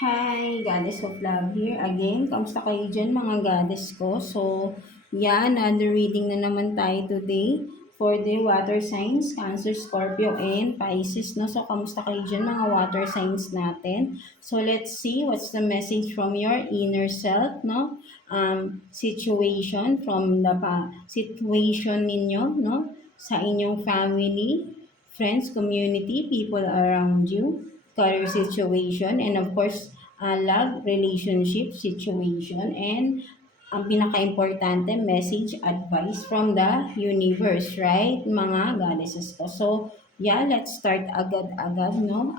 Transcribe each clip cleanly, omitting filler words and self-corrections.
Hi, Goddess of Love here again. Kamusta kayo dyan mga goddess ko? So, yan, another reading na naman tayo today for the water signs, Cancer, Scorpio, and Pisces. No? So, kamusta kayo dyan mga water signs natin? So, let's see what's the message from your inner self, no? Situation from the situation ninyo, no? Sa inyong family, friends, community, people around you, career situation, and of course, love, relationship situation, and ang pinaka-importante, message, advice from the universe, right? Mga goddesses ko. So, yeah, let's start agad-agad, no?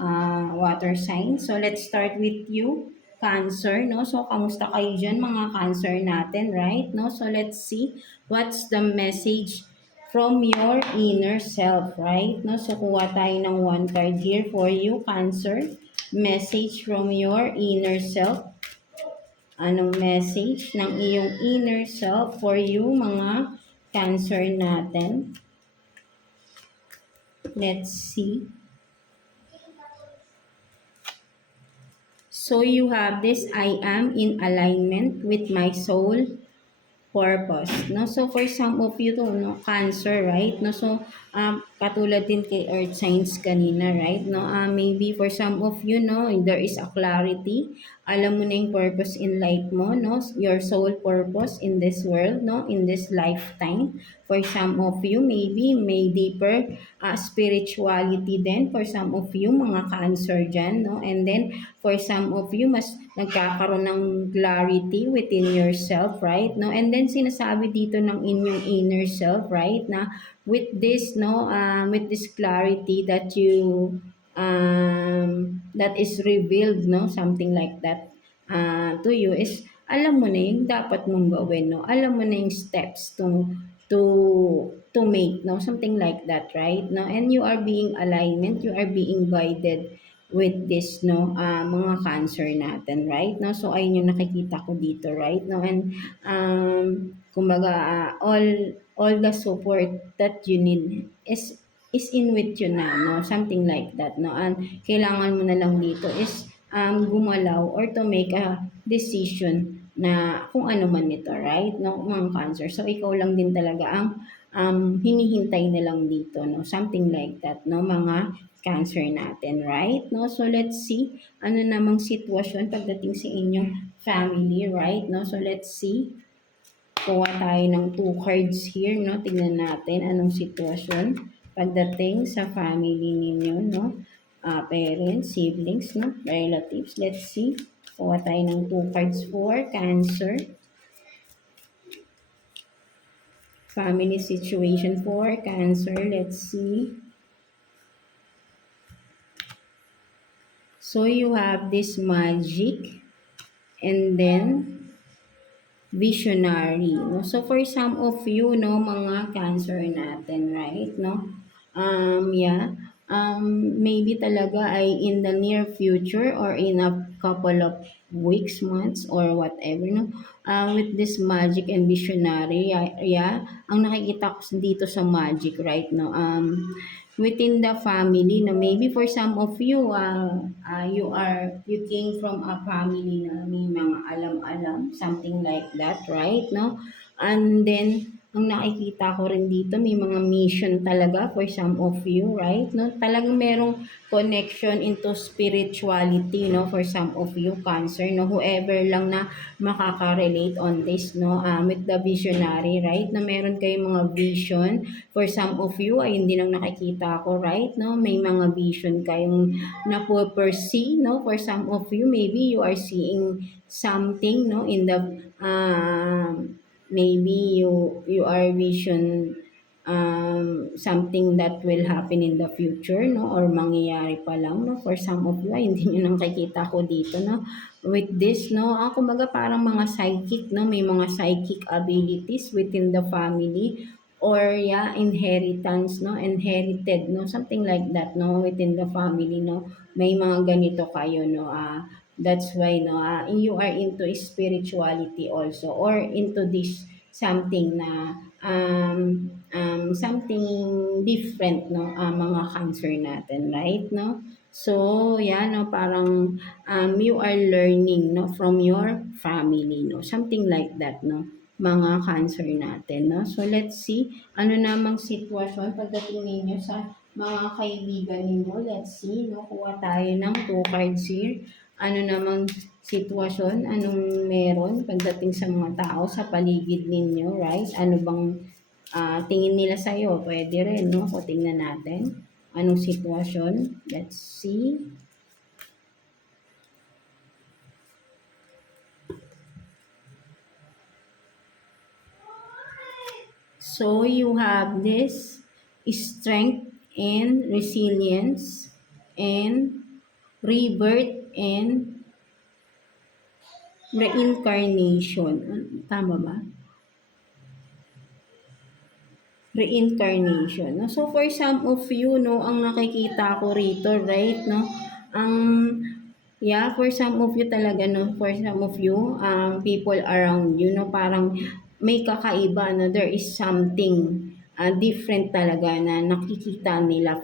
Water sign. So, let's start with you, Cancer, no? So, kamusta kayo dyan, mga Cancer natin, right? No? So, let's see what's the message from your inner self, right? No? So, kuha tayo ng one card here for you, Cancer. Message from your inner self. Anong message ng iyong inner self for you, mga Cancer natin? Let's see. So, you have this, I am in alignment with my soul purpose, no? So for some of you to, no, Cancer, right? No, so katulad din kay Earth signs kanina, right? No, maybe for some of you, no, there is a clarity. Alam mo na yung purpose in life mo, no? Your soul purpose in this world, no? In this lifetime. For some of you, maybe may deeper spirituality din. For some of you, mga Cancer dyan, no? And then for some of you, mas nagkakaroon ng clarity within yourself, right? No? And then sinasabi dito ng inyong inner self, right? Na with this, no, with this clarity that you that is revealed, no, something like that to you is alam mo na yung dapat mong gawin, no? Alam mo na yung steps to make, no, something like that, right? No, and you are being alignment, you are being guided with this, no, mga Cancer natin, right? No, so ayun yung nakikita ko dito, right? No, and kumbaga all the support that you need is in with you na, no, something like that, no, and kailangan mo na lang dito is gumalaw or to make a decision na kung ano man ito, right? No, mga Cancer. So ikaw lang din talaga ang hinihintay na lang dito, no, something like that, no, mga Cancer natin, right? No, so let's see ano namang sitwasyon pagdating sa inyong family, right? No, so let's see. Kuha tayo ng 2 cards here, no? Tingnan natin anong sitwasyon pagdating sa family ninyo, no? Parents, siblings, no? Relatives. Let's see. Kuha tayo ng 2 cards for Cancer. Family situation for Cancer. Let's see. So you have this magic and then visionary, no? So for some of you, no, mga Cancer natin, right, no? Yeah, maybe talaga ay in the near future or in a couple of weeks, months, or whatever, no? With this magic and visionary, yeah, ang nakikita ko dito sa magic, right, no? Within the family, no, maybe for some of you, you came from a family na may mga alam-alam, something like that, right, no? And then ang nakikita ko rin dito, may mga mission talaga for some of you, right? No? Talagang merong connection into spirituality, no? For some of you, Cancer, no? Whoever lang na makaka-relate on this, no? With the visionary, right? Na meron kayong mga vision. For some of you, ay hindi lang nakikita ko, right? No? May mga vision kayong napo-pursue, no? For some of you, maybe you are seeing something, no? In the maybe you are vision something that will happen in the future, no, or mangyayari pa lang, no, for some of you ay hindi niyo nakikita ko dito, no, with this, no, kumbaga parang mga psychic, no, may mga psychic abilities within the family or yeah, inheritance, no, inherited, no, something like that, no, within the family, no, may mga ganito kayo, no, that's why, no, you are into spirituality also or into this something na something different, no, mga cancer natin, right, no? So, yan, no, parang you are learning, no, from your family, no, something like that, no, mga cancer natin, no. So, let's see, ano namang sitwasyon pagdating ninyo sa mga kaibigan ninyo. Let's see, no, kuha tayo ng 2 cards here. Ano namang sitwasyon, anong meron pagdating sa mga tao sa paligid ninyo, right? Ano bang tingin nila sa'yo? Pwede rin, no? O tingnan natin. Anong sitwasyon? Let's see. So, you have this strength and resilience and rebirth and reincarnation. Tama ba? Reincarnation, no? So, for some of you, no, ang nakikita ko rito, right, no, ang, yeah, for some of you talaga, no, for some of you, people around you, no, parang may kakaiba, no, there is something different talaga na nakikita nila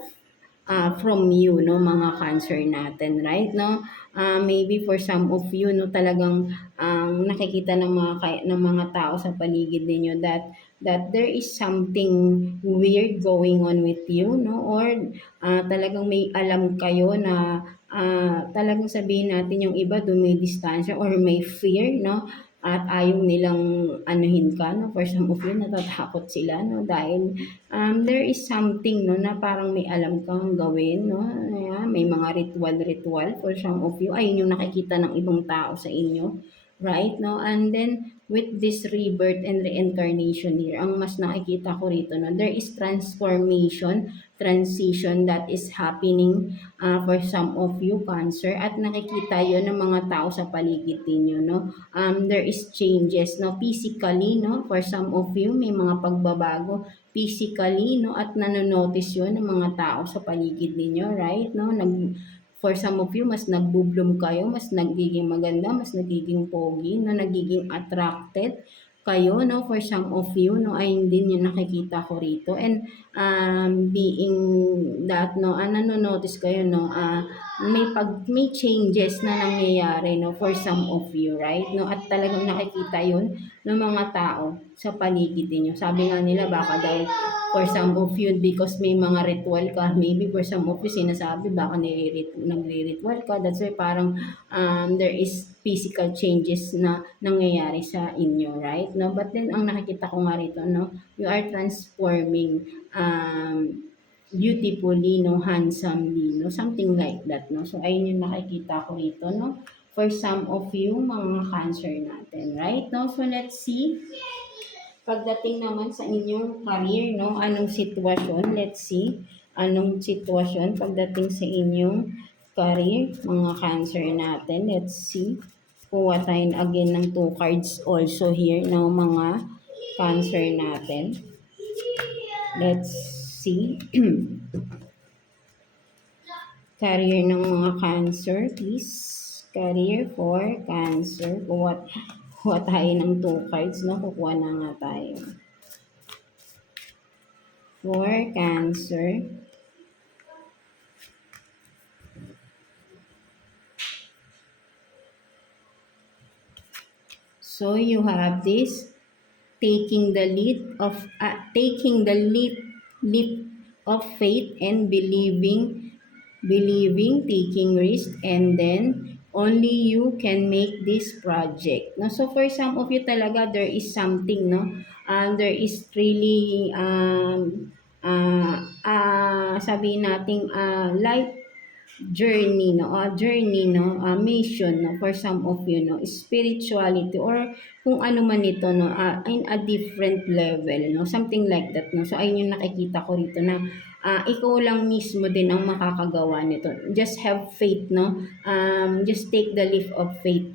from you, no, mga cancer natin, right, no? Maybe for some of you, no, talagang nakikita ng ng mga tao sa paligid ninyo that there is something weird going on with you, no, or talagang may alam kayo na talagang sabihin natin yung iba dumidistansya or may fear, no, at ayaw nilang anuhin ka, no, for some of you natatakot sila, no, dahil there is something, no, na parang may alam kang gawin, no, yeah, may mga ritual for some of you, ayun yung nakikita ng ibang tao sa inyo, right, no, and then with this rebirth and reincarnation here, ang mas nakikita ko rito, no, there is transformation, transition that is happening for some of you, Cancer, at nakikita yon ng mga tao sa paligid ninyo, no. There is changes, no, physically, no, for some of you, may mga pagbabago physically, no, at nanonotice yon ng mga tao sa paligid ninyo, right, no, for some of you, mas nagbo-bloom kayo, mas nagiging maganda, mas nagiging pogi, no, nagiging attracted kayo, no, for some of you, no, ayun din yung nakikita ko rito. And being that, no, nanonotice kayo, no, may changes na nangyayari, no, for some of you, right, no, at talagang nakikita yun ng mga tao sa paligid niyo. Sabi nga nila, baka daw for some of you, because may mga ritual ka, maybe for some of you, sinasabi, baka nagre-ritual ka, that's why parang there is physical changes na nangyayari sa inyo, right? No, but then ang nakikita ko nga rito, no, you are transforming beautifully, no, handsomely, no, something like that, no. So ayun yung nakikita ko rito, no, for some of you, mga Cancer natin, right? No, so let's see. Pagdating naman sa inyong career, no, anong sitwasyon? Let's see. Anong sitwasyon pagdating sa inyong career, mga Cancer natin? Let's see. Kuha tayo again ng 2 cards also here, no, mga Cancer natin. Let's see. Career ng mga Cancer, please. Career for Cancer. Kuha tayo ng 2 cards, no? Kukuha na nga tayo. For Cancer. So you have this taking the leap of faith and believing, taking risk, and then only you can make this project. No, so for some of you talaga there is something, no, there is really sabihin nating life journey, no, mission, no, for some of you, no, spirituality, or kung ano man ito, no, in a different level, no, something like that, no. So ayun yung nakikita ko rito na ikaw lang mismo din ang makakagawa nito. Just have faith, no, just take the leap of faith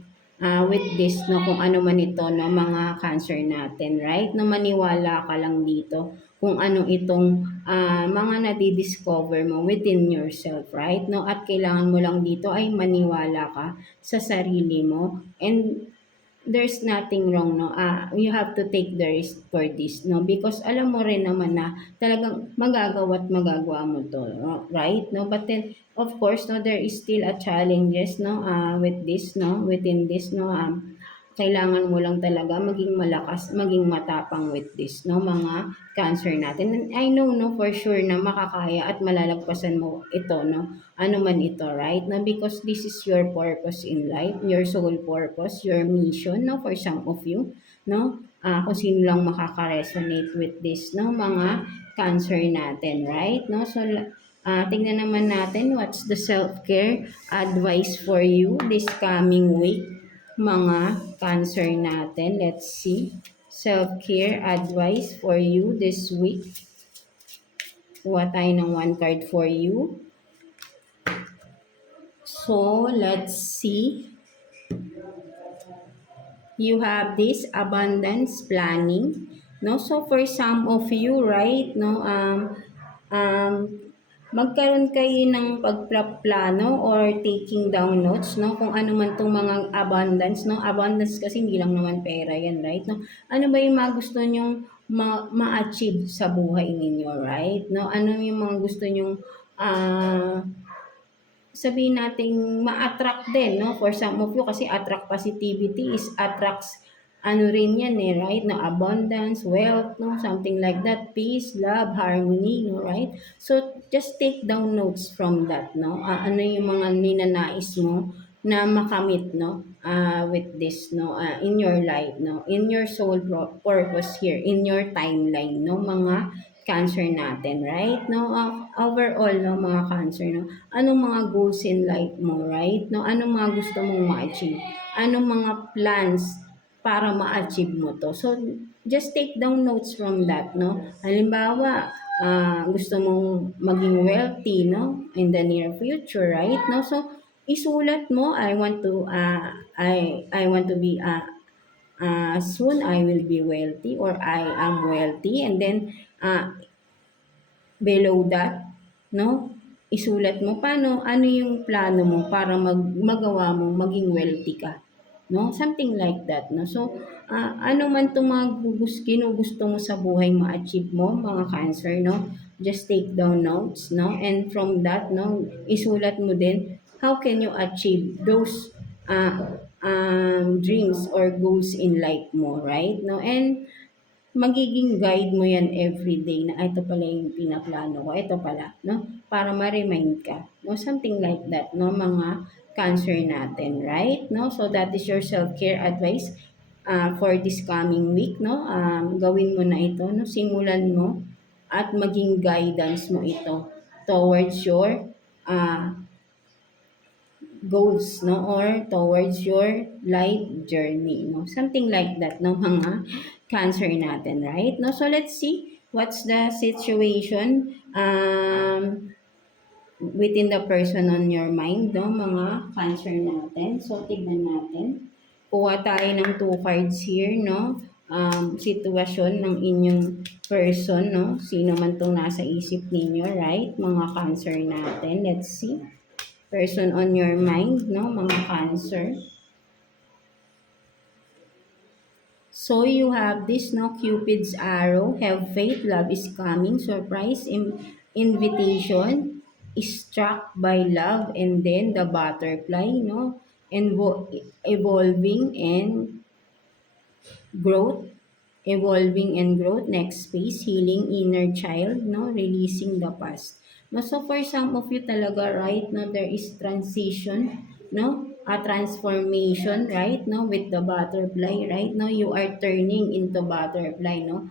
with this, no, kung ano man ito, no, mga Cancer natin, right, no, maniwala ka lang dito kung ano itong mga nadi-discover mo within yourself, right, no, at kailangan mo lang dito ay maniwala ka sa sarili mo, and there's nothing wrong, no? You have to take the risk for this, no? Because alam mo rin naman na talagang magagawa at magagawa mo to, no? Right? No? But then, of course, no, there is still a challenges, no? With this, no? Within this, no? Kailangan mo lang talaga maging malakas, maging matapang with this, no? Mga cancer natin. And I know, no, for sure na makakaya at malalagpasan mo ito, no? Ano man ito, right? No, because this is your purpose in life, your soul purpose, your mission, no, for some of you, no? Kung sino lang makaka-resonate with this, no, mga cancer natin, right? No, so tingnan naman natin what's the self-care advice for you this coming week, mga cancer natin. Let's see. Self-care advice for you this week. Kuha tayo ng one card for you. So, let's see. You have this abundance planning. No? So, for some of you, right, no, um, magkaroon kayo ng pagplano or taking down notes, no, kung ano man itong mga abundance, no, abundance kasi hindi lang naman pera yan, right, no, ano ba yung mga gusto nyong ma-achieve sa buhay ninyo, right, no, ano yung mga gusto nyong sabihin nating ma-attract din, no? For some of you, kasi attract positivity is attracts, ano rin yan eh, right? No, abundance, wealth, no? Something like that. Peace, love, harmony, no? Right? So, just take down notes from that, no? Ano yung mga ninanais mo na makamit, no? With this, no? In your life, no? In your soul purpose here, in your timeline, no? Mga cancer natin, right? No, overall, no, mga cancer, no, anong mga goals in life mo, right? No, anong mga gusto mong ma-achieve? Anong mga plans para ma-achieve mo to? So, just take down notes from that, no? Halimbawa, gusto mong maging wealthy, no, in the near future, right? No, so isulat mo, I want to be soon I will be wealthy or I am wealthy, and then below that, no, isulat mo paano, ano yung plano mo para magawa mo maging wealthy ka, no, something like that, no. So ano man itong mga ginugusto mo sa buhay ma-achieve mo, mga cancer, no, just take down notes, no, and from that, no, isulat mo din how can you achieve those dreams or goals in life mo, right, no, and magiging guide mo yan everyday na ito pala yung pinaplano ko, ito pala, no? Para ma-remind ka, no? Something like that, no? Mga cancer natin, right? No? So that is your self-care advice for this coming week, no? Gawin mo na ito, no? Simulan mo at maging guidance mo ito towards your uh, goals, no, or towards your life journey, no, something like that, no, mga cancer natin, right, no. So let's see what's the situation within the person on your mind, no, mga cancer natin. So tignan natin, kuha tayo ng 2 cards here, no, sitwasyon ng inyong person, no, sino man tong nasa isip ninyo, right, mga cancer natin. Let's see. Person on your mind, no, mga cancer. So you have this, no, Cupid's arrow, have faith, love is coming, surprise, invitation, struck by love, and then the butterfly, no, evolving and growth, evolving and growth, next phase, healing inner child, no, releasing the past. No, so for some of you talaga, right, no, there is transition, no, a transformation, right, no, with the butterfly, right, no, you are turning into butterfly, no.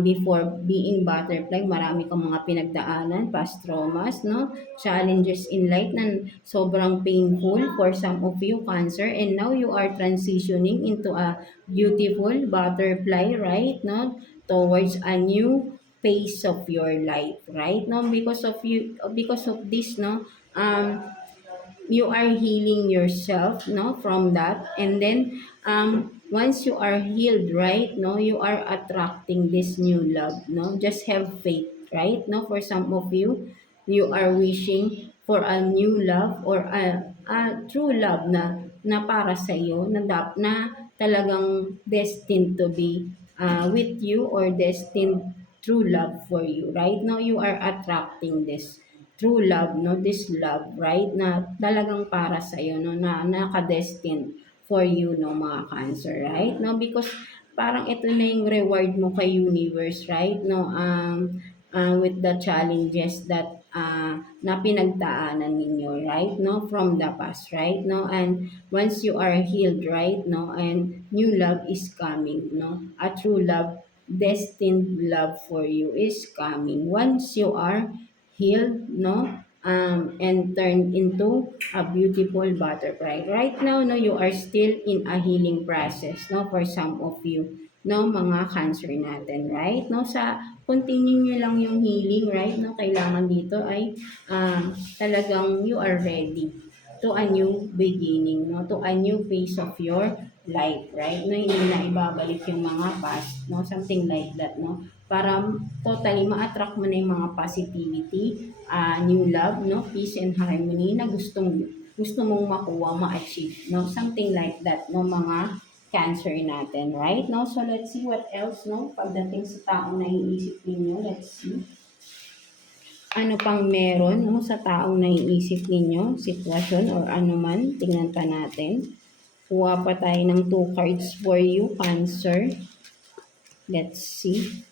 Before being butterfly, marami kang mga pinagdaanan, past traumas, no, challenges in life na sobrang painful for some of you, cancer, and now you are transitioning into a beautiful butterfly, right, no, towards a new phase of your life, right, no, because of you, because of this, no, you are healing yourself, no, from that, and then once you are healed, right, no, you are attracting this new love, no, just have faith, right, no, for some of you, you are wishing for a new love or a true love na para sa iyo, na talagang destined to be with you or destined true love for you. Right now, you are attracting this true love, no? This love, right? Na talagang para sa iyo, no? Na naka-destined for you, no, mga Cancer, right? No, because parang ito na yung reward mo kay universe, right? No, with the challenges that na pinagdaanan ninyo, right? No, from the past, right? No, and once you are healed, right? No, and new love is coming, no, a true love, destined love for you is coming once you are healed, no, and turned into a beautiful butterfly. Right now, no, you are still in a healing process, no, for some of you, no, mga Cancer natin, right? No, sa continue nyo lang yung healing, right? No, kailangan dito ay talagang you are ready to a new beginning, no, to a new phase of your life, right? No, hindi na ibabalik yung mga past, no, something like that, no, para totally ma-attract mo na yung mga positivity, new love, no, peace and harmony na gusto mong makuha, ma-achieve, no, something like that, no, mga Cancer natin, right? No, so let's see what else, no, pagdating sa taong naiisip ninyo, let's see. Ano pang meron, no, sa taong naiisip ninyo, sitwasyon or ano man, tingnan pa natin. Kuha pa tayo ng 2 cards for you, Cancer. Let's see.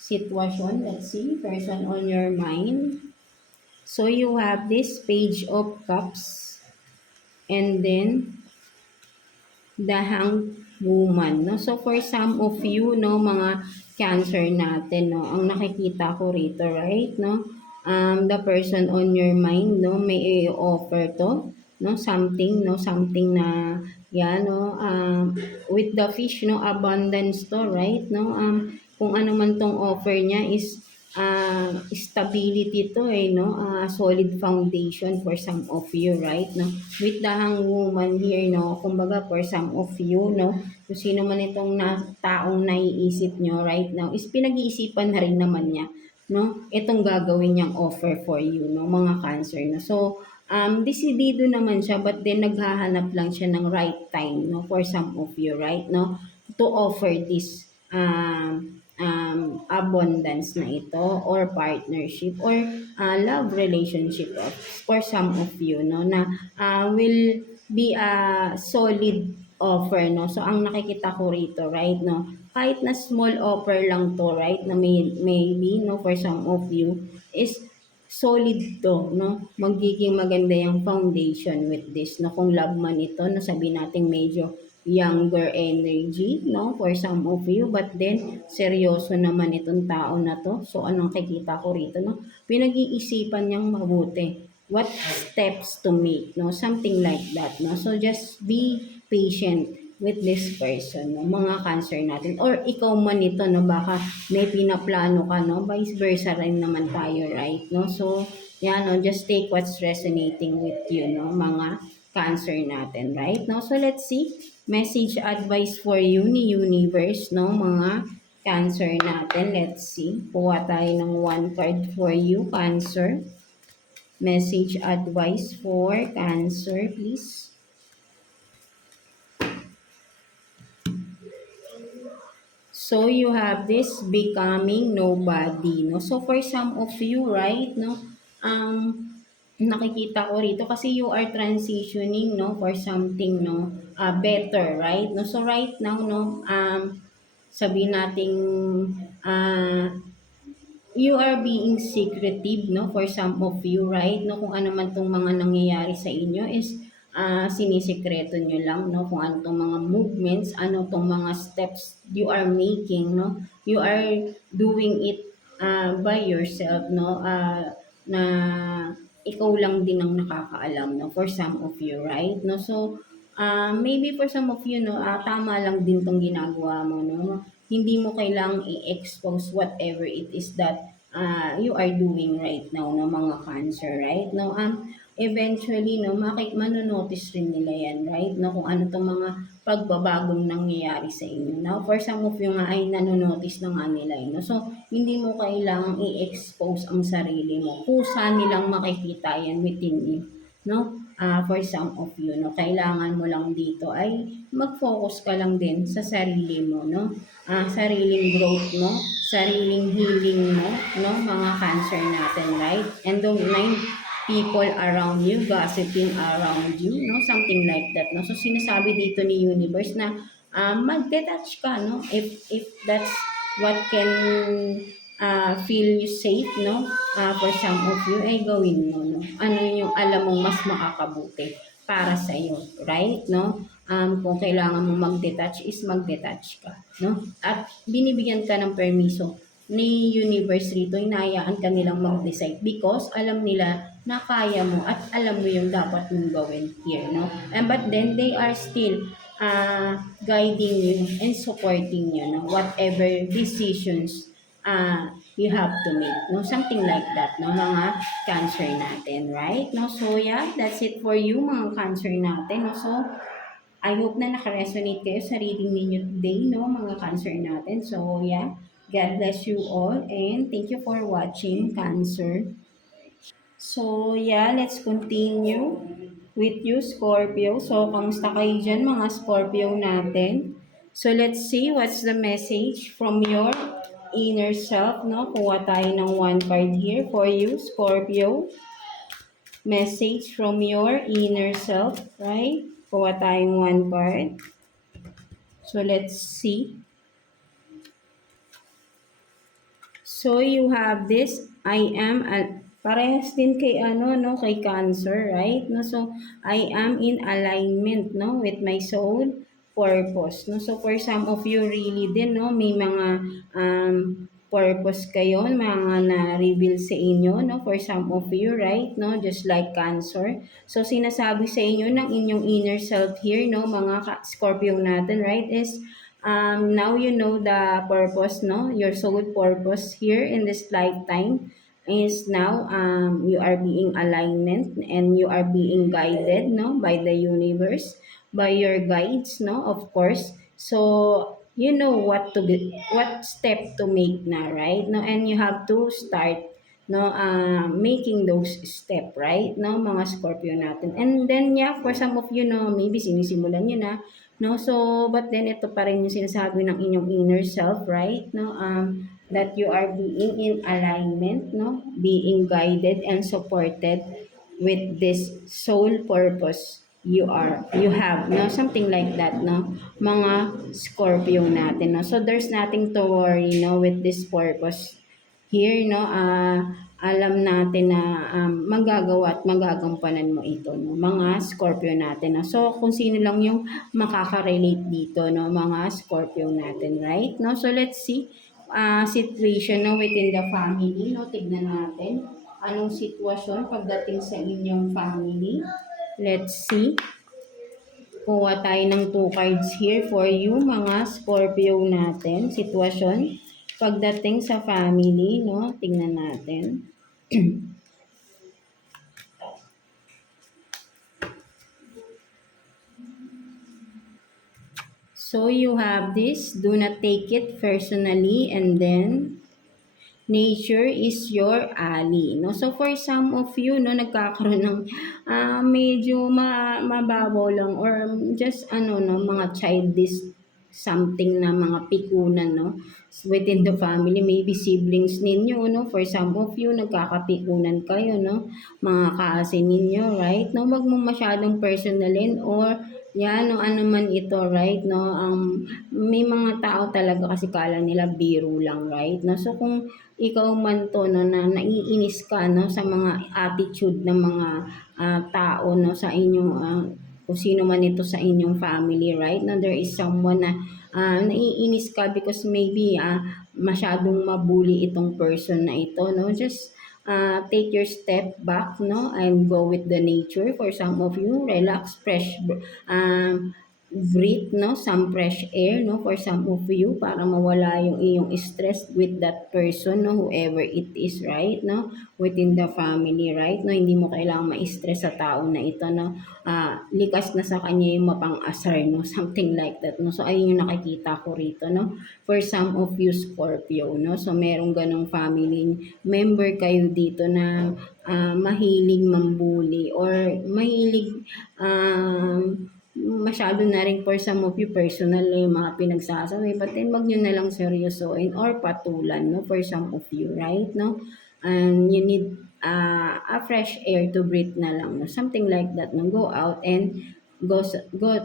Sitwasyon, let's see. Person on your mind. So you have this Page of Cups. And then, the Hanged Woman, no? So for some of you, no, mga Cancer natin, no, ang nakikita ko rito, right, no, the person on your mind, no, may offer to, no, something, no, something na, yan, no, with the fish, no, abundance to, right, no, kung ano man tong offer niya is stability to, no, solid foundation for some of you, right, no, with the Hanged Woman here, no, kumbaga for some of you, no, kung sino man itong taong naiisip nyo right now is pinag-iisipan na rin naman niya, no, itong gagawin niyang offer for you, no, mga Cancer, no. So desidido naman siya, but then naghahanap lang siya ng right time, no, for some of you, right, no, to offer this abundance na ito or partnership or love relationship for some of you, no, na will be a solid offer, no. So ang nakikita ko rito, right, no, kahit na small offer lang to, right, na maybe, no, for some of you is solid to, no, magiging maganda yung foundation with this, no, kung love man ito, no, sabi natin medyo younger energy, no, for some of you, but then seryoso naman itong tao na to. So anong kikita ko rito, no, pinag-iisipan niyang mabuti what steps to make, no, something like that, no. So just be patient with this person, no, mga Cancer natin, or ikaw man ito, no, baka may pinaplano ka, no, vice versa rin naman tayo, right, no. So yan, no, just take what's resonating with you, no, mga Cancer natin, right, no. So let's see message advice for you ni universe, no, mga Cancer natin. Let's see, kuha tayo ng 1 card for you, Cancer. Message advice for Cancer, please. So you have this becoming nobody, no. So for some of you, right, no, nakikita ko rito kasi you are transitioning, no, for something, no, better, right, no. So right now, no, sabihin nating you are being secretive, no, for some of you, right, no, kung ano man tong mga nangyayari sa inyo is sinisikreto nyo lang, no, kung ano tong mga movements, ano tong mga steps you are making, no, you are doing it by yourself, no, na ikaw lang din ang nakakaalam, no, for some of you, right, no. So maybe for some of you, no, tama lang din tong ginagawa mo, no, hindi mo kailangang i-expose whatever it is that you are doing right now, no, mga Cancer, right, no. eventually, no, manonotice rin nila yan, right? No, kung ano tong mga pagbabagong nangyayari sa inyo. Now, for some of you nga ay nanonotice na nga nila yun, no? So, hindi mo kailangang i-expose ang sarili mo. Kusa nilang makikita yan within you, no? For some of you, no, kailangan mo lang dito ay mag-focus ka lang din sa sarili mo, no? Sariling growth mo, sariling healing mo, no? Mga cancer natin, right? And don't mind people around you, gossiping around you, no? Something like that, no? So, sinasabi dito ni Universe na mag-detach ka, no? If that's what can feel you safe, no? For some of you, ay gawin mo, no? Ano yung alam mong mas makakabuti para sa iyo, right? No? Kung kailangan mo mag-detach is mag-detach ka, no? At binibigyan ka ng permiso ni universe rito, inayaan ka nilang mag-decide because alam nila na kaya mo at alam mo yung dapat mong gawin here, no? And but then they are still guiding you and supporting you, no? Whatever decisions you have to make, no? Something like that, no? Mga cancer natin, right? No? So yeah, that's it for you mga cancer natin, no? So I hope na naka-resonate kayo sa reading ninyo today, no, mga cancer natin. So, yeah, God bless you all and thank you for watching, Cancer. So, yeah, let's continue with you, Scorpio. So, kamusta kayo dyan, mga Scorpio natin? So, let's see what's the message from your inner self, no? Kuha tayo ng one card here for you, Scorpio. Message from your inner self, right? Kuha tayong one card. So, let's see. So, you have this, I am, parehas din kay ano, no, kay Cancer, right? No, so, I am in alignment, no, with my soul purpose, no. So, for some of you, really din, no, may mga purpose kayo, mga na-reveal sa inyo, no, for some of you, right, no, just like Cancer. So, sinasabi sa inyo ng inyong inner self here, no, mga Scorpio natin, right, is, now you know the purpose, no? Your soul purpose here in this lifetime is now you are being alignment and you are being guided, no, by the universe, by your guides, no, of course. So you know what step to make na, right? No, and you have to start, no, making those step, right? No, mga Scorpio natin. And then yeah, for some of you, no, maybe sinisimulan nyo na, no, so but then ito pa rin yung sinasabi ng inyong inner self, right? No, that you are being in alignment, no, being guided and supported with this soul purpose you have, no, something like that, no, mga Scorpio natin, no. So there's nothing to worry, no, with this purpose here, no, alam natin na magagawa at magagampanan mo ito, no, mga Scorpio natin, no. So kung sino lang yung makaka-relate dito, no, mga Scorpio natin, right? No, so let's see situation, no, within the family, no. Tignan natin anong sitwasyon pagdating sa inyong family. Let's see. Kuha tayo ng 2 cards here for you, mga Scorpio natin. Sitwasyon pagdating sa family, no? Tingnan natin. So you have this, do not take it personally, and then nature is your ally, no? So for some of you, no, nagkakaroon ng medyo mababaw lang or just ano, no, mga childish something na mga pikunan, no, within the family, maybe siblings ninyo, no, for some of you, nagkakapikunan kayo, no, mga kaasin ninyo, right? No, wag mo masyadong personalin or yan, no, ano man ito, right? No, may mga tao talaga kasi kala nila biro lang, right? No, so kung ikaw man to, no, na naiinis ka, no, sa mga attitude ng mga tao, no, sa inyong kung sino man ito sa inyong family, right? Now, there is someone na naiinis ka because maybe masyadong mabuli itong person na ito, no? Just take your step back, no, and go with the nature. For some of you, relax, fresh, um, breathe, no, some fresh air, no, for some of you para mawala yung iyong stress with that person, no, whoever it is, right, no, within the family, right, no, hindi mo kailangang ma-stress sa tao na ito, no, likas na sa kanya yung mapang-asar, no, something like that, no, so ayun yung nakikita ko rito, no, for some of you Scorpio, no, so merong ganong family member kayo dito na mahilig mambuli or mahilig masyado na rin for some of you personal na yung mga pinagsasabi, but then wag nyo na lang seryosoin or patulan, no, for some of you, right, no, and you need a fresh air to breathe na lang, no, something like that, no, go out and go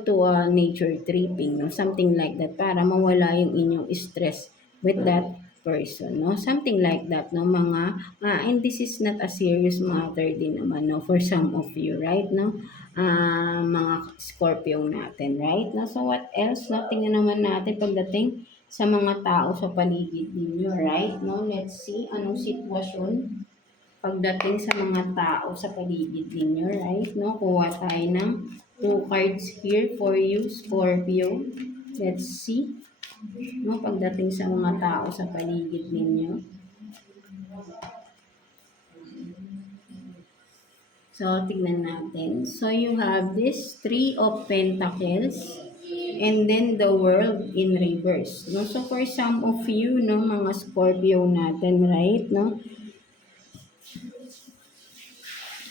to a nature tripping, no, something like that, para mawala yung inyong stress with that person, no, something like that, no, mga and this is not a serious matter din naman, no, for some of you, right, no, mga Scorpio natin, right? No? So what else? No? Tingnan naman natin pagdating sa mga tao sa paligid ninyo, right? No? Let's see anong sitwasyon pagdating sa mga tao sa paligid ninyo, right? No? Kuha tayo ng 2 cards here for you, Scorpio. Let's see. No? Pagdating sa mga tao sa paligid ninyo. So, tignan natin. So, you have this 3 of Pentacles and then the World in reverse. No? So, for some of you, no, mga Scorpio natin, right? No?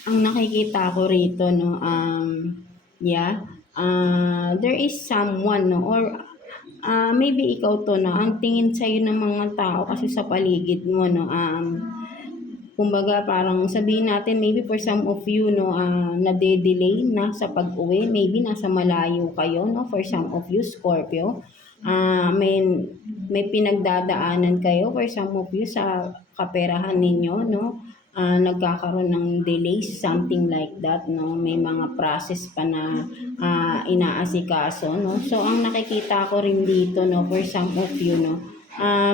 Ang nakikita ko rito, no, there is someone, no, or maybe ikaw to, no, ang tingin sa'yo ng mga tao kasi sa paligid mo, no, kumbaga parang sabihin natin maybe for some of you, no, nade-delay na sa pag-uwi, maybe nasa malayo kayo, no, for some of you Scorpio, may pinagdadaanan kayo for some of you sa kaperahan ninyo, no, nagkakaroon ng delays, something like that, no, may mga process pa na inaasikaso, no, so ang nakikita ko rin dito, no, for some of you, no,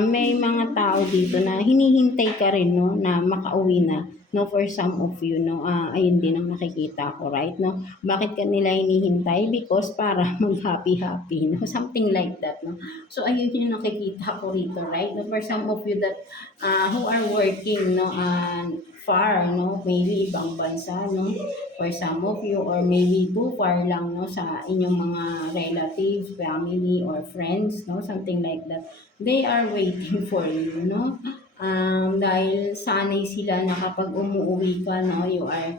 may mga tao dito na hinihintay ka rin, no, na makauwi na, no, for some of you, no, ayun din ang nakikita ko, right, no, bakit ka nila hinihintay? Because para mag-happy-happy, no, something like that, no, so ayun yung nakikita ko rito, right, no, for some of you that who are working, no, far, no, maybe ibang bansa, no, for some of you, or maybe too far lang, no, sa inyong mga relatives, family, or friends, no, something like that. They are waiting for you, no? Dahil sanay sila na kapag umuwi ka, no, you are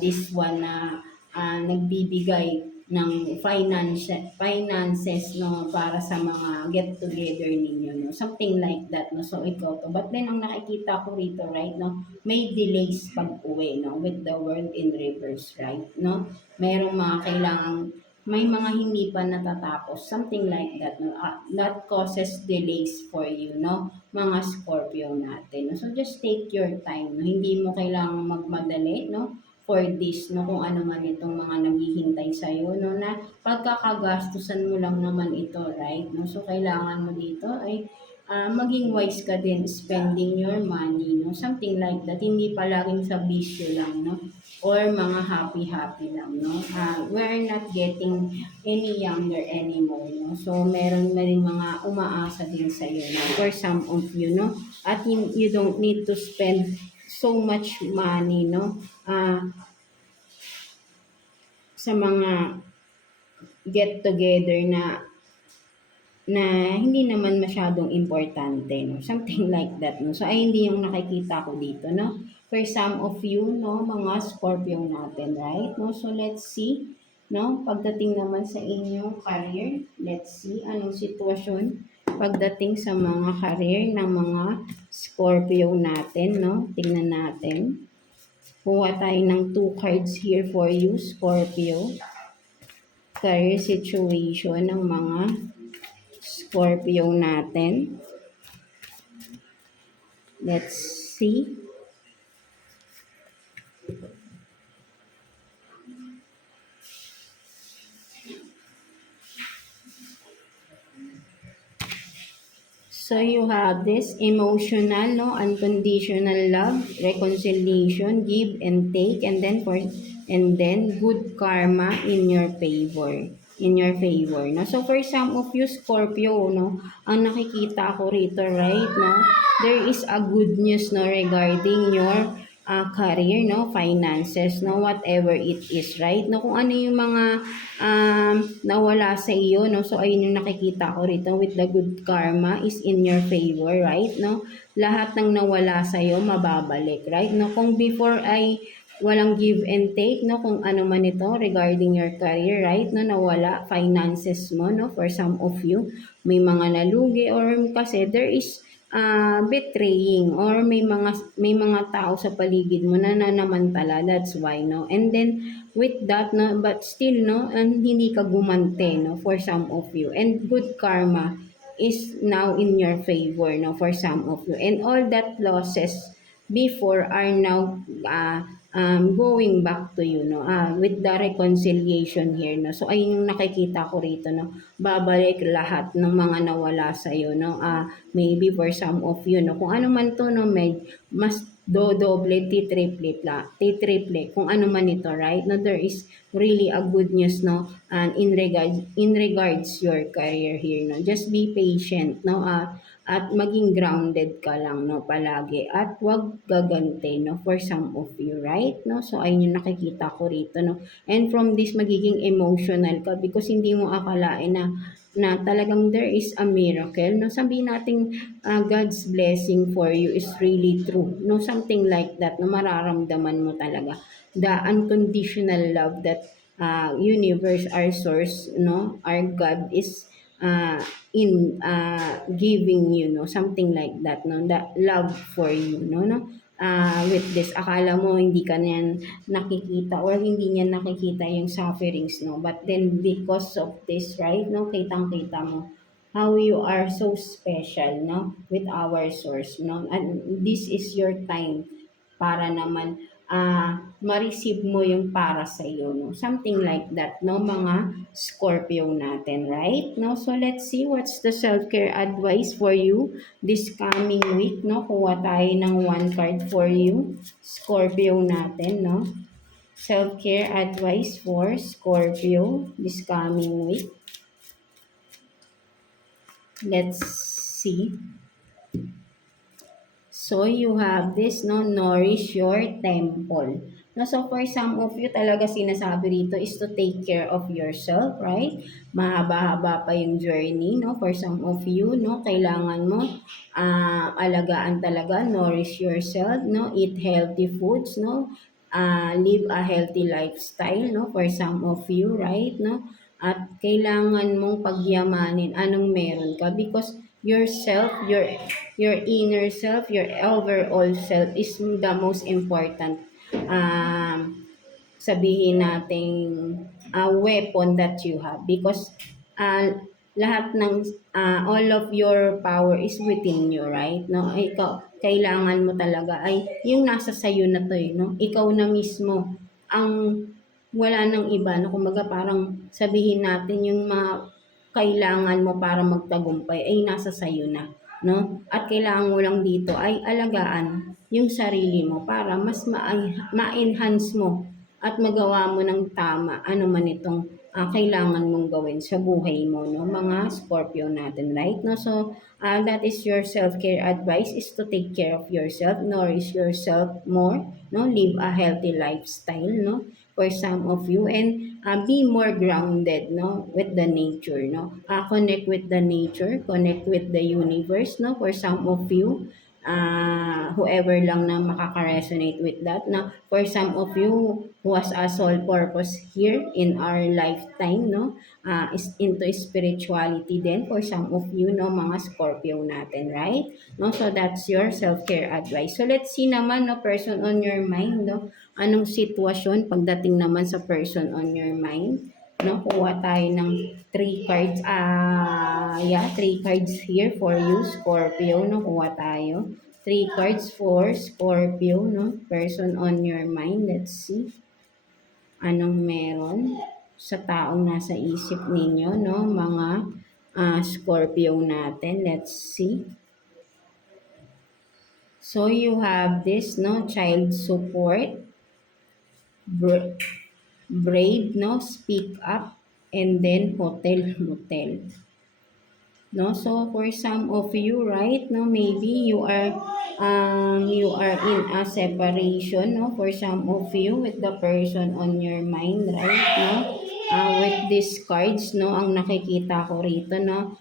this one na nagbibigay ng finances, no, para sa mga get together ninyo, no, something like that, no, so ikaw to, but then ang nakikita ko rito, right, no, may delays pag uwi, no, with the World in reverse, right, no, merong mga kailangang may mga hindi pa natatapos, something like that, no, that causes delays for you, no, mga Scorpio natin, no, so just take your time, no, hindi mo kailangang magmadali, no, for this, no, kung ano man itong mga naghihintay sa'yo, no, na pagkakagastusan mo lang naman ito, right, no, so kailangan mo dito ay maging wise ka din spending your money, no, something like that, hindi palaging sa bisyo lang, no, or mga happy-happy lang, no, we're not getting any younger anymore, no, so meron na rin mga umaasa din sa'yo, no, for some of you, no, at you don't need to spend so much money, no, sa mga get together na hindi naman masyadong importante, no, something like that, no, so ay hindi yung nakikita ko dito, no, for some of you, no, mga Scorpio natin, right, no, so let's see, no, pagdating naman sa inyong career, let's see anong sitwasyon pagdating sa mga career ng mga Scorpio natin, no, tingnan natin. Kuha tayo ng 2 cards here for you, Scorpio. Career situation ng mga Scorpio natin. Let's see. So you have this emotional, no, unconditional love, reconciliation, give and take, and then good karma in your favor. in your favor, no? So, for some of you, Scorpio, no, ang nakikita ko rito, right, no, there is a good news, no, regarding your career, no, finances, no, whatever it is, right? No, kung ano yung mga nawala sa iyo, no, so ayun yung nakikita ko rito with the good karma is in your favor, right? No, lahat ng nawala sa iyo mababalik, right? No, kung before ay walang give and take, no, kung ano man ito regarding your career, right, no, nawala finances mo, no, for some of you may mga nalugi, or kasi there is betraying, or may mga tao sa paligid mo na nanamantala, that's why, no, and then with that, no, but still, no, and hindi ka gumante, no, for some of you, and good karma is now in your favor, no, for some of you, and all that losses before are now going back to you, no, with the reconciliation here, no. So ayun yung nakikita ko rito, no, babalik lahat ng mga nawala sa iyo, no. Maybe for some of you, no, kung ano man to, no, may mas doble, titriple, kung ano man ito, right? No, there is really a good news, no, and in regards your career here, no. Just be patient, no, at maging grounded ka lang, no, palagi, at wag gagante, no, for some of you, right? No, so ayun yung nakikita ko rito, no, and from this magiging emotional ka because hindi mo akalain na talagang there is a miracle, no, sabihin natin God's blessing for you is really true, no, something like that, no, mararamdaman mo talaga the unconditional love that universe, our source, no, our God is in giving you, no, something like that, no, that love for you, no, with this akala mo hindi ka niyan nakikita, or hindi niya nakikita yung sufferings, no, but then because of this, right, no, kitang-kita mo how you are so special, no, with our source, no, and this is your time para naman ma-receive mo yung para sa iyo, no? Something like that, no, mga Scorpio natin, right? No? So, let's see what's the self-care advice for you this coming week, no? Kuha tayo ng one card for you, Scorpio natin, no? Self-care advice for Scorpio this coming week. Let's see. So, you have this, no, nourish your temple. No, so, for some of you, talaga sinasabi rito is to take care of yourself, right? Mahaba-haba pa yung journey, no? For some of you, no, kailangan mo alagaan talaga, nourish yourself, no? Eat healthy foods, no? Live a healthy lifestyle, no? For some of you, right, no? At kailangan mong pagyamanin anong meron ka because yourself, your inner self, your overall self is the most important sabihin nating weapon that you have because uh, lahat ng all of your power is within you, right? No, ikaw kailangan mo talaga ay yung nasa sayo na to, no? Ikaw na mismo ang wala nang iba, no? Kumbaga parang sabihin natin yung mga kailangan mo para magtagumpay ay nasa sayo na, no? At kailangan mo lang dito ay alagaan yung sarili mo para mas ma-enhance mo at magawa mo ng tama ano man itong kailangan mong gawin sa buhay mo, no, mga Scorpio natin, right? No, so that is your self-care advice is to take care of yourself, nourish yourself more, no, live a healthy lifestyle, no, for some of you, and be more grounded, no, with the nature, no, connect with the nature, connect with the universe, no, for some of you, whoever lang na makaka-resonate with that, na for some of you who has a sole purpose here in our lifetime, no, is into spirituality then for some of you, no, mga Scorpio natin, right? No, so that's your self-care advice. So let's see naman, no, person on your mind, no, anong sitwasyon pagdating naman sa person on your mind, no, kuha tayo ng 3 cards, 3 cards here for you, Scorpio, no, kuha tayo. 3 cards for Scorpio, no, person on your mind. Let's see. Anong meron sa taong nasa isip ninyo, no, mga Scorpio natin. Let's see. So, you have this, no, child support, brave, no, speak up, and then hotel, motel. No, so for some of you, right, no, maybe you are in a separation, no, for some of you with the person on your mind, right, no, with these cards, no, ang nakikita ko rito, no,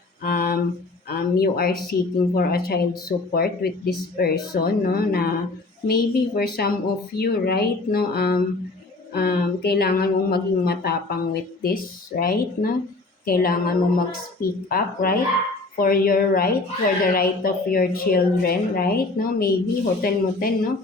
you are seeking for a child support with this person, no, na maybe for some of you, right, no, kailangan mong maging matapang with this, right, no, kailangan mo mag-speak up, right? For your right, for the right of your children, right? No, maybe hotel motel, no?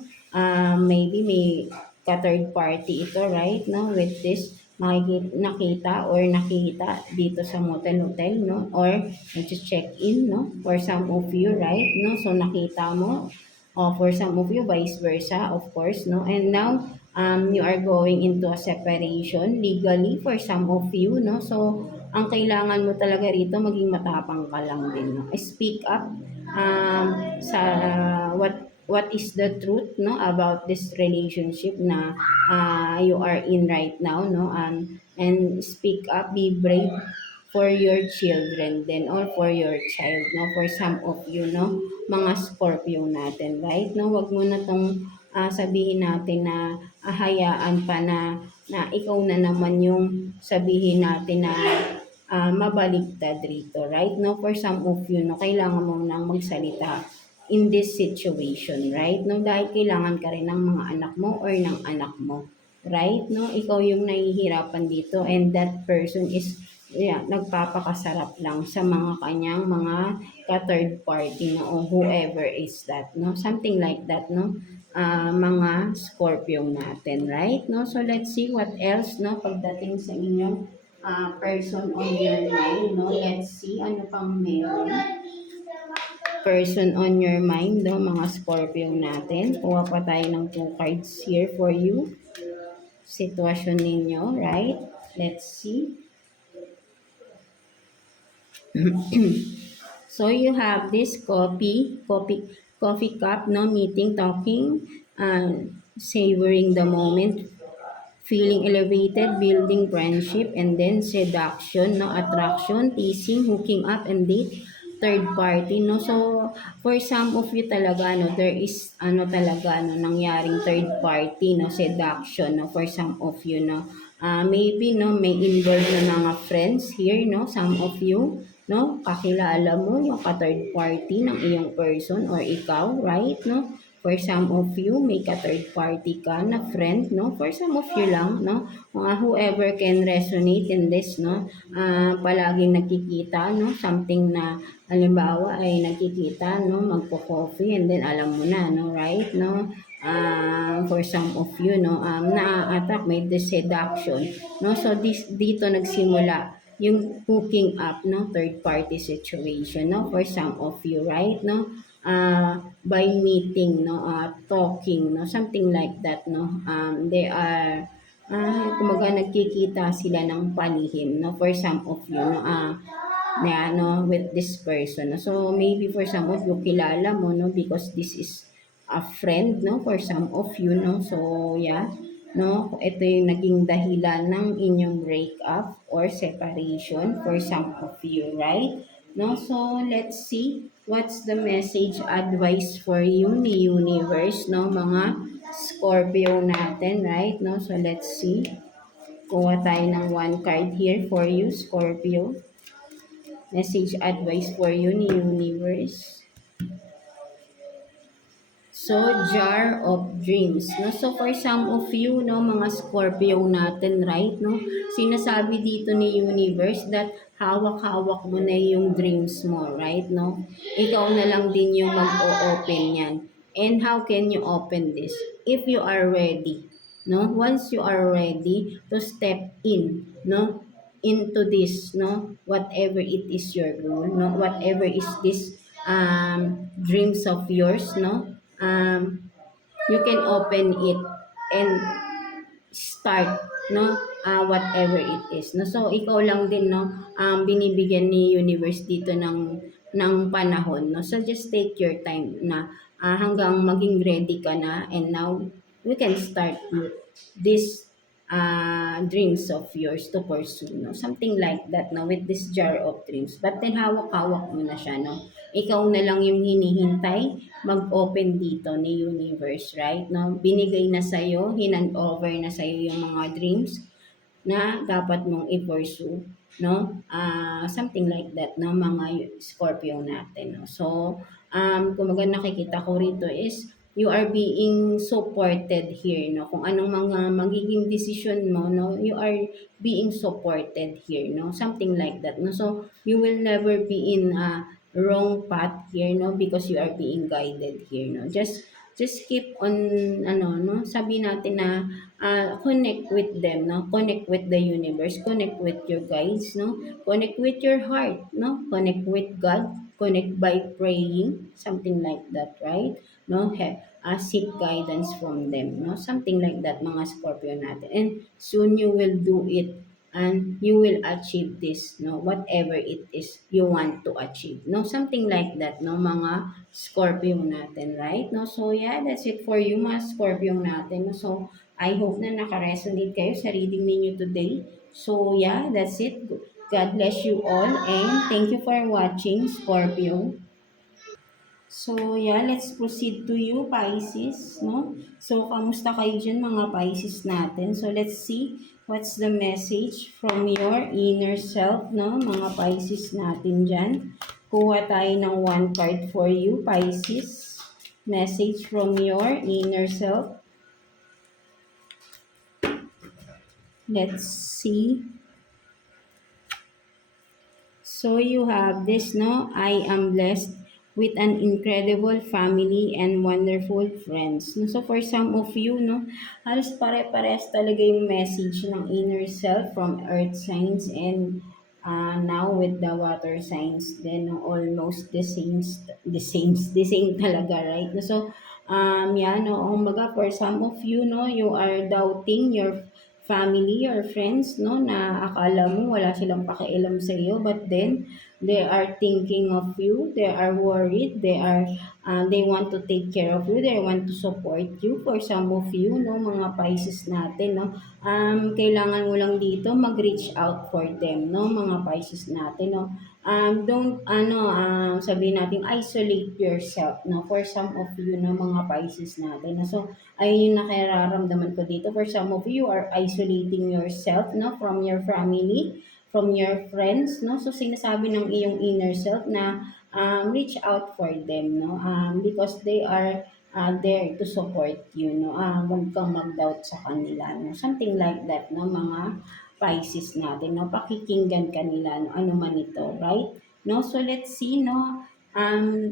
Maybe may ka-third party ito, right? No, with this nakita or nakita dito sa motel hotel, no? Or nag-check in, no? For some of you, right? No, so nakita mo. For some of you, vice versa, of course, no? And now, you are going into a separation legally for some of you, no? So, ang kailangan mo talaga rito, maging matapang ka lang din, no? Speak up sa what is the truth, no, about this relationship na you are in right now, no? And speak up, be brave for your children then or for your child, no? For some of you, no, mga Scorpio natin, right? No, wag mo na tong sabihin natin na hayaan pa na ikaw na naman yung sabihin natin na mabaligtad rito, right? No, for some of you, no, kailangan mo nang magsalita in this situation, right? No, dahil kailangan ka rin ng mga anak mo or ng anak mo, right? No, ikaw yung nahihirapan dito and that person is nagpapakasarap lang sa mga kanyang mga ka-third party, no, o whoever is that, no? Something like that, no? Mga Scorpio natin, right? No? So, let's see what else, no? Pagdating sa inyong person on your mind, no? Let's see, ano pang meron? Person on your mind, no? Mga Scorpio natin. Kuha pa tayo ng 2 cards here for you. Sitwasyon ninyo, right? Let's see. So you have this coffee cup, no, meeting, talking, savoring the moment, feeling elevated, building friendship, and then seduction, no, attraction, teasing, hooking up, and date, third party, no. So for some of you talaga, no, there is talaga nangyaring third party, no, seduction, no, for some of you, no. Maybe, no, may involved na mga friends here, no, some of you, no, kakilala mo yung ka-third party ng iyong person or ikaw, right, no? For some of you, may ka-third party ka na friend, no? For some of you lang, no? Whoever can resonate in this, no? Palaging nakikita, no? Something na, halimbawa, ay nakikita, no? Magpo-coffee and then alam mo na, no? Right, no? For some of you, no? Na-attract, may seduction, no? So, dito nagsimula yung hooking up, no, third party situation, no, for some of you, right, no, by meeting, no, talking, no, something like that, no, they are kumaga nagkikita sila ng panihim, no, for some of you, no, no, with this person, no? So maybe for some of you kilala mo, no, because this is a friend, no, for some of you, no, so yeah, no, ito yung naging dahilan ng inyong breakup or separation for some of you, right? No, so let's see what's the message advice for you ni universe, no, mga Scorpio natin, right? No, so let's see, kuha tayo ng 1 card here for you, Scorpio. Message advice for you ni universe. So, Jar of Dreams, no? So, for some of you, no, mga Scorpio natin, right, no? Sinasabi dito ni Universe that hawak-hawak mo na yung dreams mo, right, no? Ikaw na lang din yung mag-o-open yan. And how can you open this? If you are ready, no? Once you are ready to step in, no? Into this, no? Whatever it is your goal, no? Whatever is this dreams of yours, no? You can open it and start, no, whatever it is, no. So ikaw lang din, no, binibigyan ni universe dito ng panahon, no. So just take your time na hanggang maging ready ka na, and now we can start this dreams of yours to pursue, no? Something like that, no? With this jar of dreams. But then, hawak-hawak mo na siya, no? Ikaw na lang yung hinihintay, mag-open dito ni universe, right? No? Binigay na sa'yo, hinand over na sa'yo yung mga dreams na dapat mong i-pursue, no? Something like that, no? Mga Scorpio natin, no? So, kumbaga nakikita ko rito is, you are being supported here, no? Kung anong mga magiging decision mo, no? You are being supported here, no? Something like that, no? So, you will never be in a wrong path here, no? Because you are being guided here, no? Just keep on, no? Sabi natin na, connect with them, no? Connect with the universe, connect with your guides, no? Connect with your heart, no? Connect with God, connect by praying, something like that, right? No? Seek guidance from them, no? Something like that, mga Scorpio natin. And soon you will do it and you will achieve this, no? Whatever it is you want to achieve, no? Something like that, no? Mga Scorpio natin, right? No? So, yeah, that's it for you, mga Scorpio natin. No? So, I hope na naka-resonate kayo sa reading ninyo today. So, yeah, that's it. God bless you all and thank you for watching, Scorpio. So, yeah, let's proceed to you, Pisces, no? So, kamusta kayo dyan, mga Pisces natin? So, let's see what's the message from your inner self, no? Mga Pisces natin dyan. Kuha tayo ng one card for you, Pisces. Message from your inner self. Let's see. So you have this, no? I am blessed with an incredible family and wonderful friends. No? So for some of you, no, halos pare-pares talaga yung message ng inner self from earth signs and now with the water signs, then no, almost the same talaga, right? No? So yeah, no, kumbaga for some of you, no, you are doubting your family or friends, no, na akala mo wala silang pakialam sa iyo, but then they are thinking of you, they are worried, they want to take care of you, they want to support you. For some of you, no, mga Pisces natin, no, kailangan mo lang dito mag-reach out for them, no, mga Pisces natin, no. Don't, sabihin natin, isolate yourself, no, for some of you, no, mga Pisces natin, no. So, ayun yung nakararamdaman ko dito. For some of you are isolating yourself, no, from your family, from your friends, no. So sinasabi ng iyong inner self na reach out for them, no, because they are there to support you, no. Huwag kang mag-doubt sa kanila, no. Something like that, no, mga Pisces natin, no. Pakikinggan kanila, no, ano man ito, right? No, so let's see, no,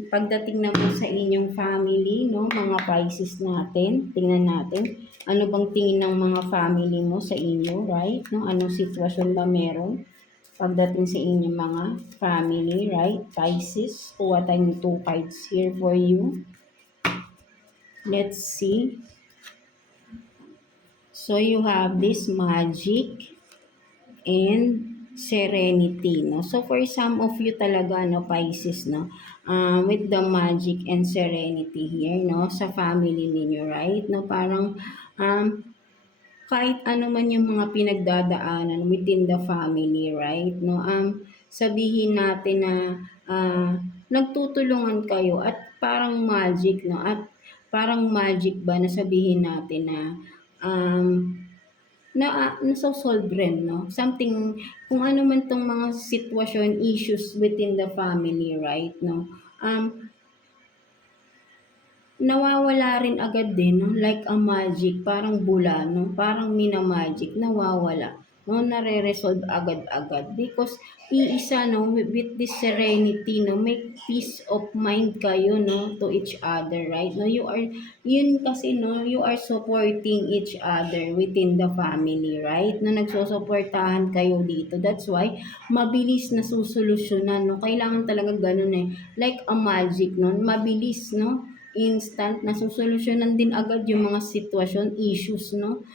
pagdating naman sa inyong family, no, mga Pisces natin, tingnan natin, ano bang tingin ng mga family mo sa inyo, right? No, anong sitwasyon ba meron pagdating sa inyong mga family, right? Pisces, kuha tayong 2 cards here for you. Let's see. So you have this Magic and Serenity, no? So for some of you talaga, no, Pisces, no, with the Magic and Serenity here, no, sa family ninyo, right? No, parang kahit ano man yung mga pinagdadaanan within the family, right? No, sabihin natin na nagtutulungan kayo at parang magic, no? At parang magic ba na sabihin natin na um, naso-solve rin, no? Something, kung ano man tong mga sitwasyon, issues within the family, right, no? Nawawala rin agad din, no? Like a magic, parang bula, no? Parang mina-magic, nawawala. No, nare-resolve agad-agad because iisa, no, with this serenity, no, make peace of mind kayo, no, to each other, right? No, yun kasi, no, you are supporting each other within the family, right? No, nagsusuportahan kayo dito. That's why mabilis na susolusyonan, no? Kailangan talaga ganun eh. Like a magic, no? Mabilis, no? Instant na sosolusyonan din agad yung mga sitwasyon, issues, no,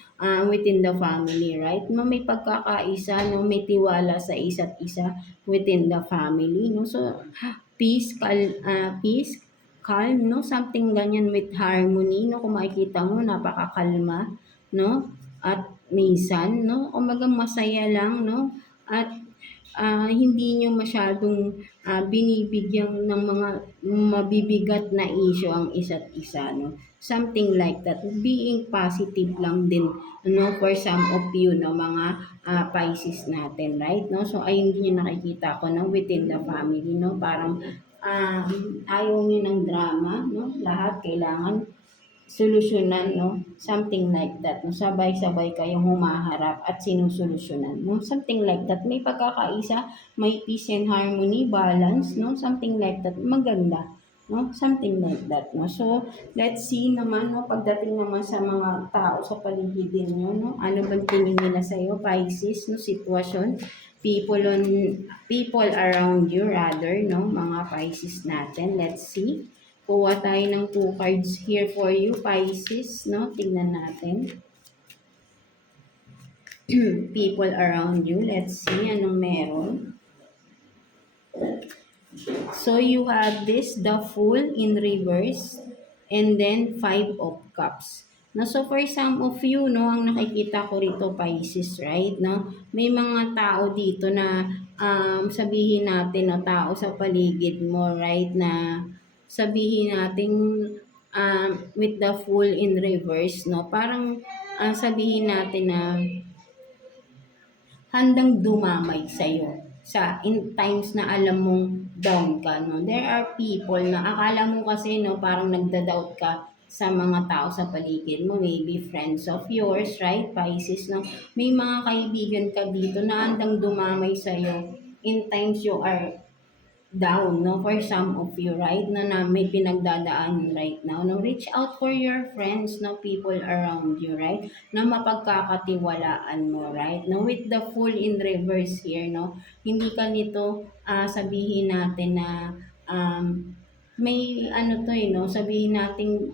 within the family, right? No, may pagkakaisa, no, may tiwala sa isa't isa within the family, no. So, peace, calm, no, something ganyan with harmony, no, kung makikita mo, napakakalma, no. at minsan, no? Kumbaga masaya lang, no? At hindi nyo masyadong binibigyan ng mga mabibigat na issue ang isa't isa, no? Something like that. Being positive lang din, no? For some of you, no? Mga Pisces natin, right? No? So, ayun din yung nakikita ko, no? Within the family, no? Parang ayaw nyo ng drama, no? Lahat kailangan solusyonan, no? Something like that, no? Sabay-sabay kayong humaharap at sinusolusyonan, no? Something like that. May pagkakaisa, may peace and harmony, balance, no? Something like that. Maganda, no? Something like that, no? So, let's see naman, no? Pagdating naman sa mga tao sa paligid ninyo, no? Ano bang tingin nila sa'yo, Pisces, no? Sitwasyon, people around you rather, no? Mga Pisces natin. Let's see. Kuha tayo ng 2 cards here for you, Pisces, no? Tingnan natin. People around you. Let's see anong meron. So, you have this, the Fool in reverse, and then 5 of Cups. No, so for some of you, no, ang nakikita ko rito, Pisces, right? No, may mga tao dito na sabihin natin, no, tao sa paligid mo, right, na sabihin natin with the Fool in reverse, no, parang sabihin natin na handang dumamay sa'yo in times na alam mong down ka, no? There are people na akala mo kasi, no, parang nagda-doubt ka sa mga tao sa paligid mo, maybe friends of yours, right, Pisces, no? May mga kaibigan ka dito na handang dumamay sa'yo in times you are down, no, for some of you, right, na may pinagdadaan right now, no, reach out for your friends, no, people around you, right, na mapagkakatiwalaan mo, right, no, with the Fool in reverse here, no, hindi ka nito sabihin natin na may ano to no, sabihin natin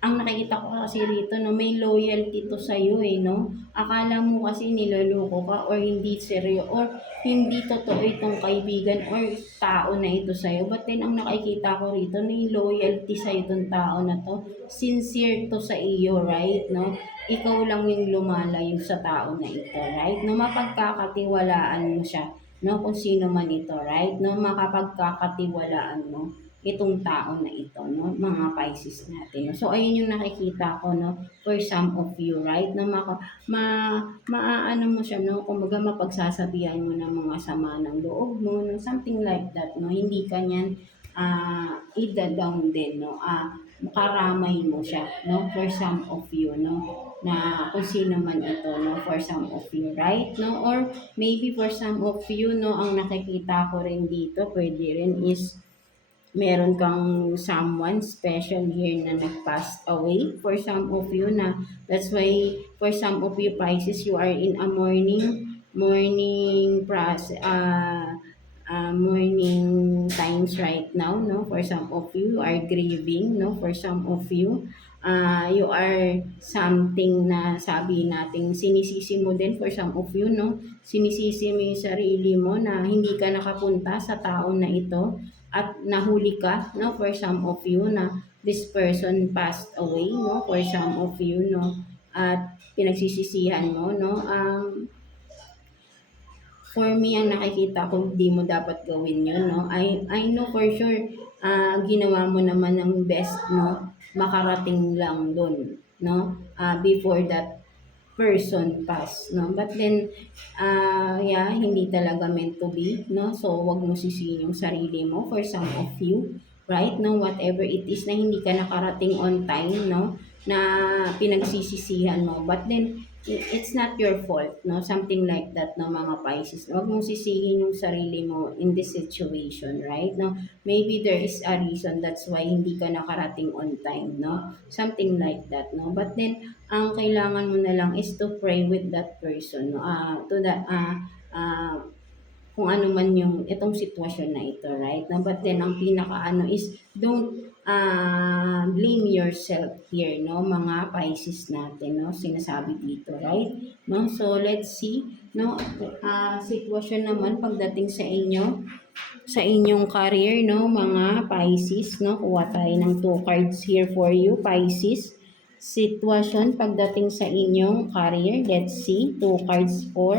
ang nakikita ko kasi rito, no, may loyalty to sa'yo no. Akala mo kasi niloloko ka or hindi seryo or hindi totoo itong kaibigan or tao na ito sa'yo. But then, ang nakikita ko rito, may loyalty sa'yo itong tao na to. Sincere to sa iyo, right? No? Ikaw lang yung lumalayo sa tao na ito, right? No, mapagkakatiwalaan mo siya, no, kung sino man ito, right? No, makapagkakatiwalaan mo itong tao na ito, no, mga Pisces natin. No? So, ayun yung nakikita ko, no, for some of you, right? Na maaano mo siya, no, kumbaga mapagsasabihan mo ng mga sama ng loob mo, no, something like that, no, hindi ka niyan ida-down din, no, karamay mo siya, no, for some of you, no, na kung sino man ito, no, for some of you, right, no, or maybe for some of you, no, ang nakikita ko rin dito, pwede rin is meron kang someone special here na nag-passed away for some of you na that's why for some of you Pisces you are in a morning times right now, no, for some of you are grieving, no, for some of you you are something na sabi natin sinisisi mo din for some of you, no, sinisisi mo yung sarili mo na hindi ka nakapunta sa tao na ito at nahuli ka, no, for some of you na this person passed away, no, for some of you, no, at pinagsisisihan mo, no, for me, ang nakikita ko, hindi mo dapat gawin yun, no, I know for sure, ginawa mo naman ng best, no, makarating lang dun, no, before that person pass, no? But then, yeah, hindi talaga meant to be, no? So, wag mo sisihin yung sarili mo for some of you, right? No, whatever it is na hindi ka nakarating on time, no? Na pinagsisisihan mo. But then, it's not your fault, no? Something like that, no, mga Pisces. Wag mong sisihin yung sarili mo in this situation, right? No? Maybe there is a reason that's why hindi ka nakarating on time, no? Something like that, no? But then, ang kailangan mo na lang is to pray with that person, no? To that, kung ano man yung itong sitwasyon na ito, right? No? But then, ang pinaka is don't blame yourself here, no, mga Pisces natin, no, sinasabi dito, right, no, so let's see, no, sitwasyon naman pagdating sa inyong career, no, mga Pisces, no, kuha tayo ng 2 cards here for you, Pisces, sitwasyon pagdating sa inyong career. Let's see. 2 cards for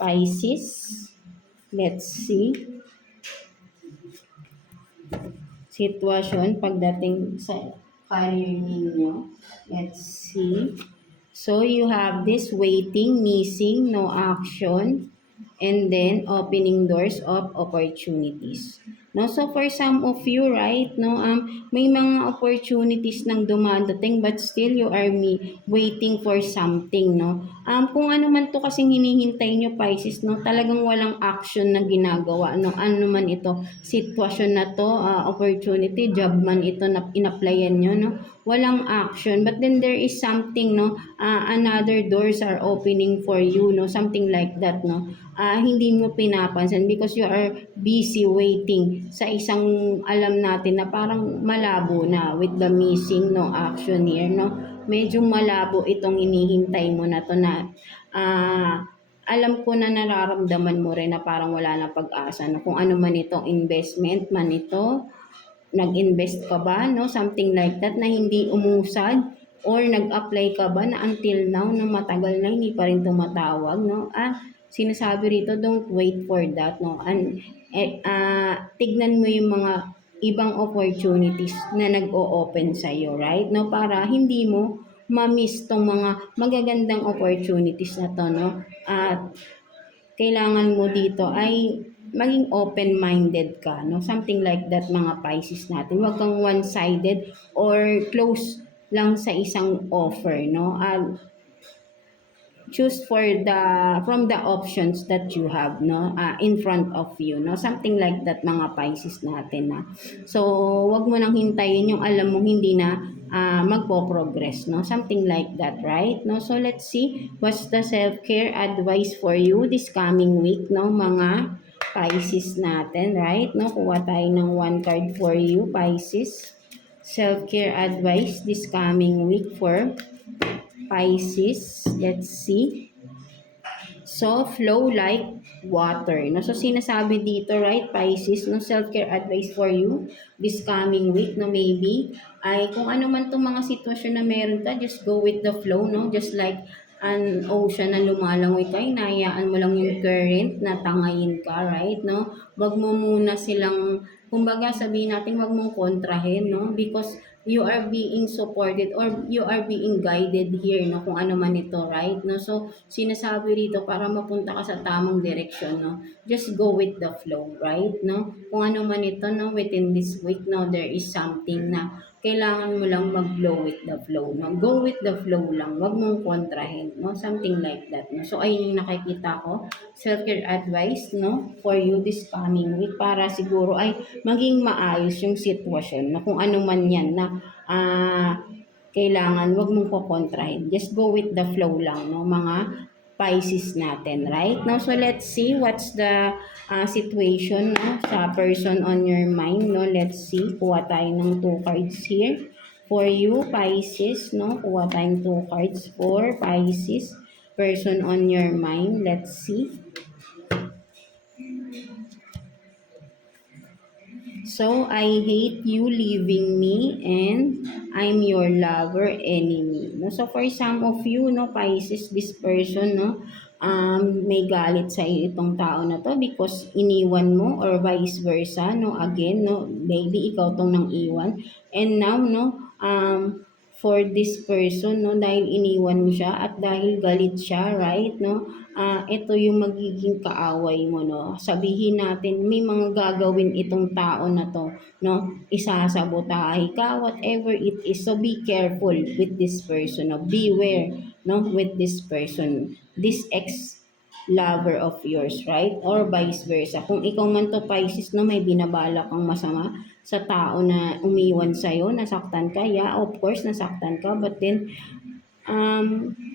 Pisces. Let's see. Sitwasyon pagdating sa career ninyo. Let's see. So, you have this waiting, missing, no action, and then opening doors of opportunities. No, so for some of you, right, no, may mga opportunities nang dumadating but still you are waiting for something, no. Kung ano man to kasing hinihintay nyo, Pisces, no, talagang walang action na ginagawa, no, ano man ito, sitwasyon na to, opportunity, job man ito na in-applyan nyo, no, walang action, but then there is something, no, another doors are opening for you, no, something like that, no. Hindi mo pinapansin because you are busy waiting sa isang alam natin na parang malabo na with the missing, no, action here, no. Medyo malabo itong hinihintay mo na to na alam ko na nararamdaman mo rin na parang wala na pag-asa, no, kung ano man ito, investment man ito, nag-invest ka ba, no, something like that na hindi umusad, or nag-apply ka ba na until now na matagal na hindi pa rin tumatawag, no. Sinasabi rito, don't wait for that, no, and tignan mo yung mga ibang opportunities na nag-o-open sa iyo, right, no, para hindi mo ma-miss tong mga magagandang opportunities na to, no. At kailangan mo dito ay maging open-minded ka, no? Something like that, mga Pisces natin. Huwag kang one-sided or close lang sa isang offer, no? Choose from the options that you have, no, in front of you, no, something like that, mga Pisces natin, na. So wag mo nang hintayin yung alam mo hindi na magpo-progress, no, something like that, right, no. So let's see what's the self-care advice for you this coming week, no, mga Pisces natin, right, no. Kuha tayo ng 1 card for you, Pisces. Self-care advice this coming week for Pisces. Let's see. So, flow like water. No? So, sinasabi dito, right, Pisces, no, self-care advice for you this coming week, no, maybe, ay kung ano man itong mga sitwasyon na meron ka, just go with the flow, no, just like an ocean na lumalangoy ka, hinahayaan mo lang yung current na tangayin ka, right, no, wag mo muna silang, kumbaga sabihin natin, wag mong kontrahin, no, because you are being supported or you are being guided here, no, kung ano man ito, right, no. So sinasabi rito para mapunta ka sa tamang direksyon, no, just go with the flow, right, no, kung ano man ito, no, within this week, no, there is something na kailangan mo lang mag-flow with the flow, no, go with the flow lang, wag mong kontrahin, no, something like that, no. So ayun yung nakikita ko, self-care advice, no, for you this coming week, para siguro ay maging maayos yung sitwasyon, no, kung ano man yan na kailangan wag mong kukontrahin. Just go with the flow lang, no, mga Pisces natin, right? Now, so let's see what's the situation, no, sa person on your mind, no. Let's see. Kuha tayo ng 2 cards here for you, Pisces, no. Kuha tayong 2 cards for Pisces, person on your mind. Let's see. So, I hate you leaving me and I'm your lover enemy. No? So, for some of you, no, Pisces, this person, no, may galit sa iyo itong tao na to because iniwan mo or vice versa, no, again, no, maybe ikaw tong nang iwan. And now, no, for this person, no, dahil iniwan mo siya at dahil galit siya, right, no, ito yung magiging kaaway mo, no. Sabihin natin, may mga gagawin itong tao na to, no. Isasabotahe ka, whatever it is. So, be careful with this person, no. Beware, no, with this person. This ex-lover of yours, right? Or vice versa. Kung ikaw man to, Pisces, no, may binabala kang masama sa tao na umiwan sa'yo, nasaktan ka, yeah, of course, nasaktan ka, but then,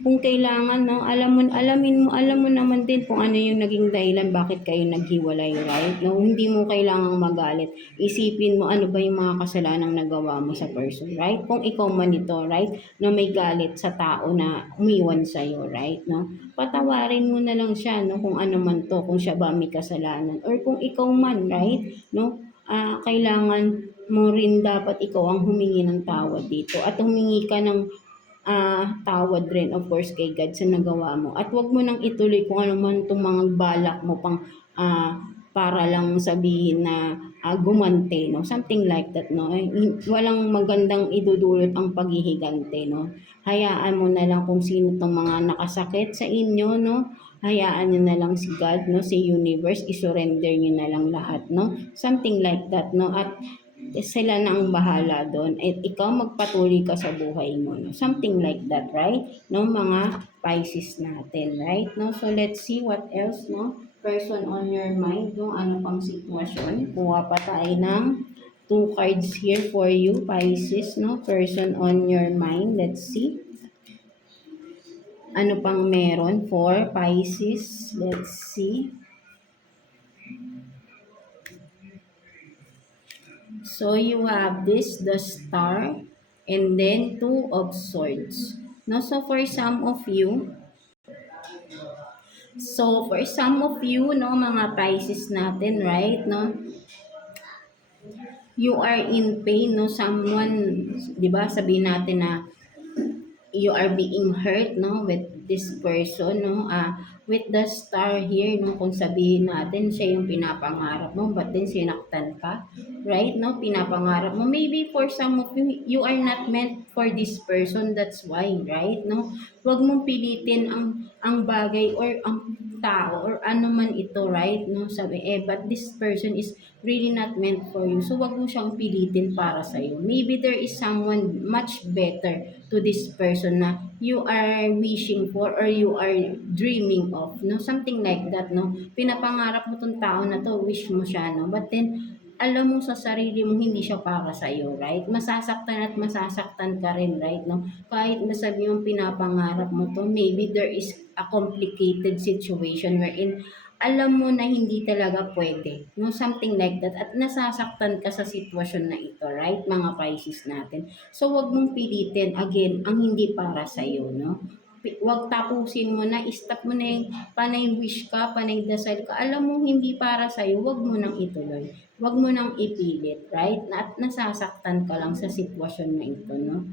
kung kailangan, no, alam mo naman din kung ano yung naging dahilan bakit kayo naghiwalay, right? No, hindi mo kailangang magalit. Isipin mo ano ba yung mga kasalanang nagawa mo sa person, right? Kung ikaw man ito, right, na may galit sa tao na umiwan sa iyo, right, no? Patawarin mo na lang siya, no, kung ano man to, kung siya ba may kasalanan or kung ikaw man, right, no? Kailangan mo rin dapat ikaw ang humingi ng tawad dito at humingi ka ng tawad rin of course kay God sa nagawa mo. At wag mo nang ituloy kung ano man itong mga balak mo pang para lang sabihin na gumante, no? Something like that, no? Walang magandang idudulot ang paghihigante, no? Hayaan mo na lang kung sino tong mga nakasakit sa inyo, no? Hayaan nyo na lang si God, no? Si universe, isurrender nyo na lang lahat, no? Something like that, no? At sila na ang bahala doon at ikaw magpatuloy ka sa buhay mo, no? Something like that, right? No, mga Pisces natin, right? No, so let's see what else, no? Person on your mind, no? Ano pang sitwasyon? Kuha pa tayo ng 2 cards here for you, Pisces, no? Person on your mind, let's see. Ano pang meron for Pisces? Let's see. So you have this, the Star, and then 2 of Swords. No, so for some of you, no, mga Pisces natin, right, no, you are in pain, no, someone, di ba, sabihin natin na you are being hurt, no, with this person, no, with the Star here, no, kung sabihin natin siya yung pinapangarap mo, but then sinaktan ka, right, no, pinapangarap mo, maybe for some of you, you are not meant for this person, that's why, right, no, wag mong pilitin ang bagay or ang tao or ano man ito, right, no, sabi, but this person is really not meant for you, so wag mo siyang pilitin para sa'yo, maybe there is someone much better to this person na you are wishing for or you are dreaming of, no? Something like that, no? Pinapangarap mo tong tao na to, wish mo siya, no? But then, alam mo sa sarili mo hindi siya para sa iyo, right? Masasaktan at masasaktan ka rin, right, no? Kahit nasabi mo pinapangarap mo to, maybe there is a complicated situation wherein alam mo na hindi talaga pwede, no? Something like that. At nasasaktan ka sa sitwasyon na ito, right? Mga Pisces natin. So, wag mong pilitin, again, ang hindi para sa iyo, no? Wag tapusin mo na, stop mo na yung panay wish ka, panay dasal ka. Alam mo, hindi para sa iyo, wag mo nang ituloy. Wag mo nang ipilit, right? At nasasaktan ka lang sa sitwasyon na ito, no?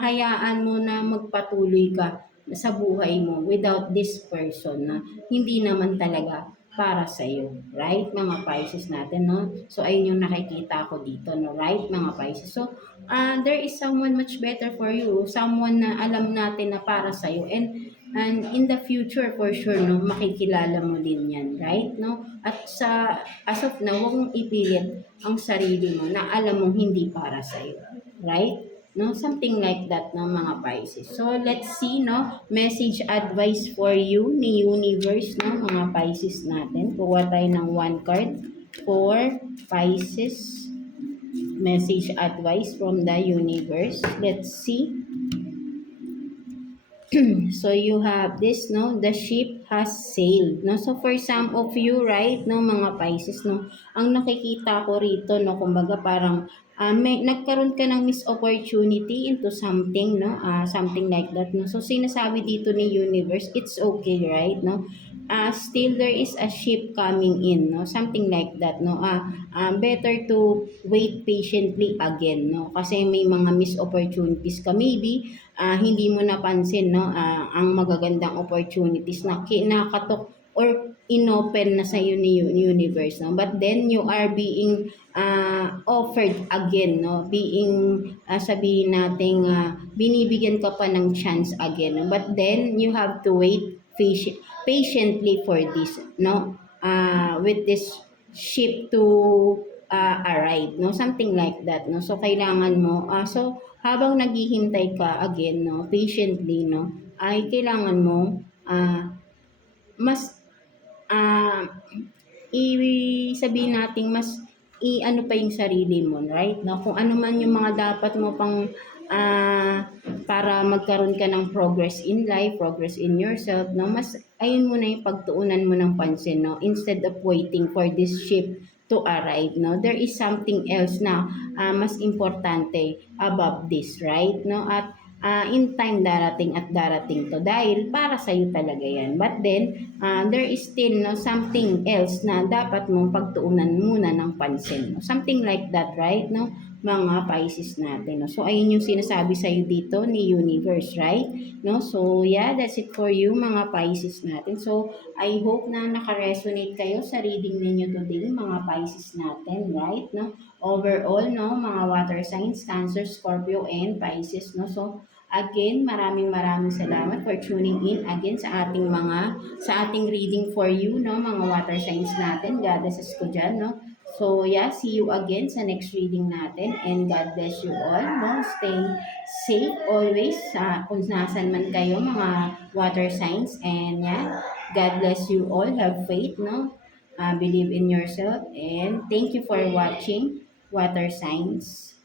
Hayaan mo na magpatuloy ka sa buhay mo without this person na hindi naman talaga para sa iyo, right, mga Pisces natin, no? So, ayun yung nakikita ko dito, no, right, mga Pisces. So, there is someone much better for you, someone na alam natin na para sa iyo, and in the future, for sure, no, makikilala mo din yan, right, no? At as of now, huwag mong ipilit ang sarili mo na alam mong hindi para sa iyo, right? No, something like that, no, mga Pisces. So let's see, no, message advice for you ni universe, no, mga Pisces natin. Kuha tayo ng 1 card for Pisces, message advice from the universe. Let's see. So you have this, no, the ship has sailed, no? So for some of you, right, no, mga Pisces, no, ang nakikita ko rito, no, kumbaga parang may nagkaroon ka ng miss opportunity into something, no, something like that, no. So sinasabi dito ni universe, it's okay, right, no. Still there is a ship coming in, no, something like that, no. Better to wait patiently again, no, kasi may mga miss opportunities ka, maybe hindi mo napansin, no, ang magagandang opportunities na kinakatok or inopen na sa ni universe, no, but then you are being offered again, no, being sabihin nating binibigyan ka pa ng chance again, no? But then you have to wait patiently for this, no, with this ship to arrive, no, something like that, no. So kailangan mo so habang naghihintay ka again, no, patiently, no, ay kailangan mo mas sabihin natin mas i-ano pa yung sarili mo, right, no, kung ano man yung mga dapat mo pang para magkaroon ka ng progress in life, progress in yourself, no, mas ayun mo na yung pagtuunan mo ng pansin, no, instead of waiting for this ship to arrive, no, there is something else na mas importante above this, right, no, at in time darating at darating to dahil para sa iyo talaga yan, but then there is still, no, something else na dapat mong pagtuunan muna ng pansin, no? Something like that, right, no. mga Pisces natin. No? So, ayun yung sinasabi sa'yo dito ni Universe, right? No? So, yeah, that's it for you, mga Pisces natin. So, I hope na nakaresonate kayo sa reading ninyo today, mga Pisces natin, right? No? Overall, no, mga water signs, Cancer, Scorpio, and Pisces, no? So, again, maraming salamat for tuning in again sa ating reading for you, no, mga water signs natin. Goddesses ko dyan, no? So, yeah, see you again sa next reading natin and God bless you all, no? Stay safe always kung nasan man kayo, mga water signs. And yeah, God bless you all. Have faith, no? Believe in yourself. And thank you for watching Water Signs.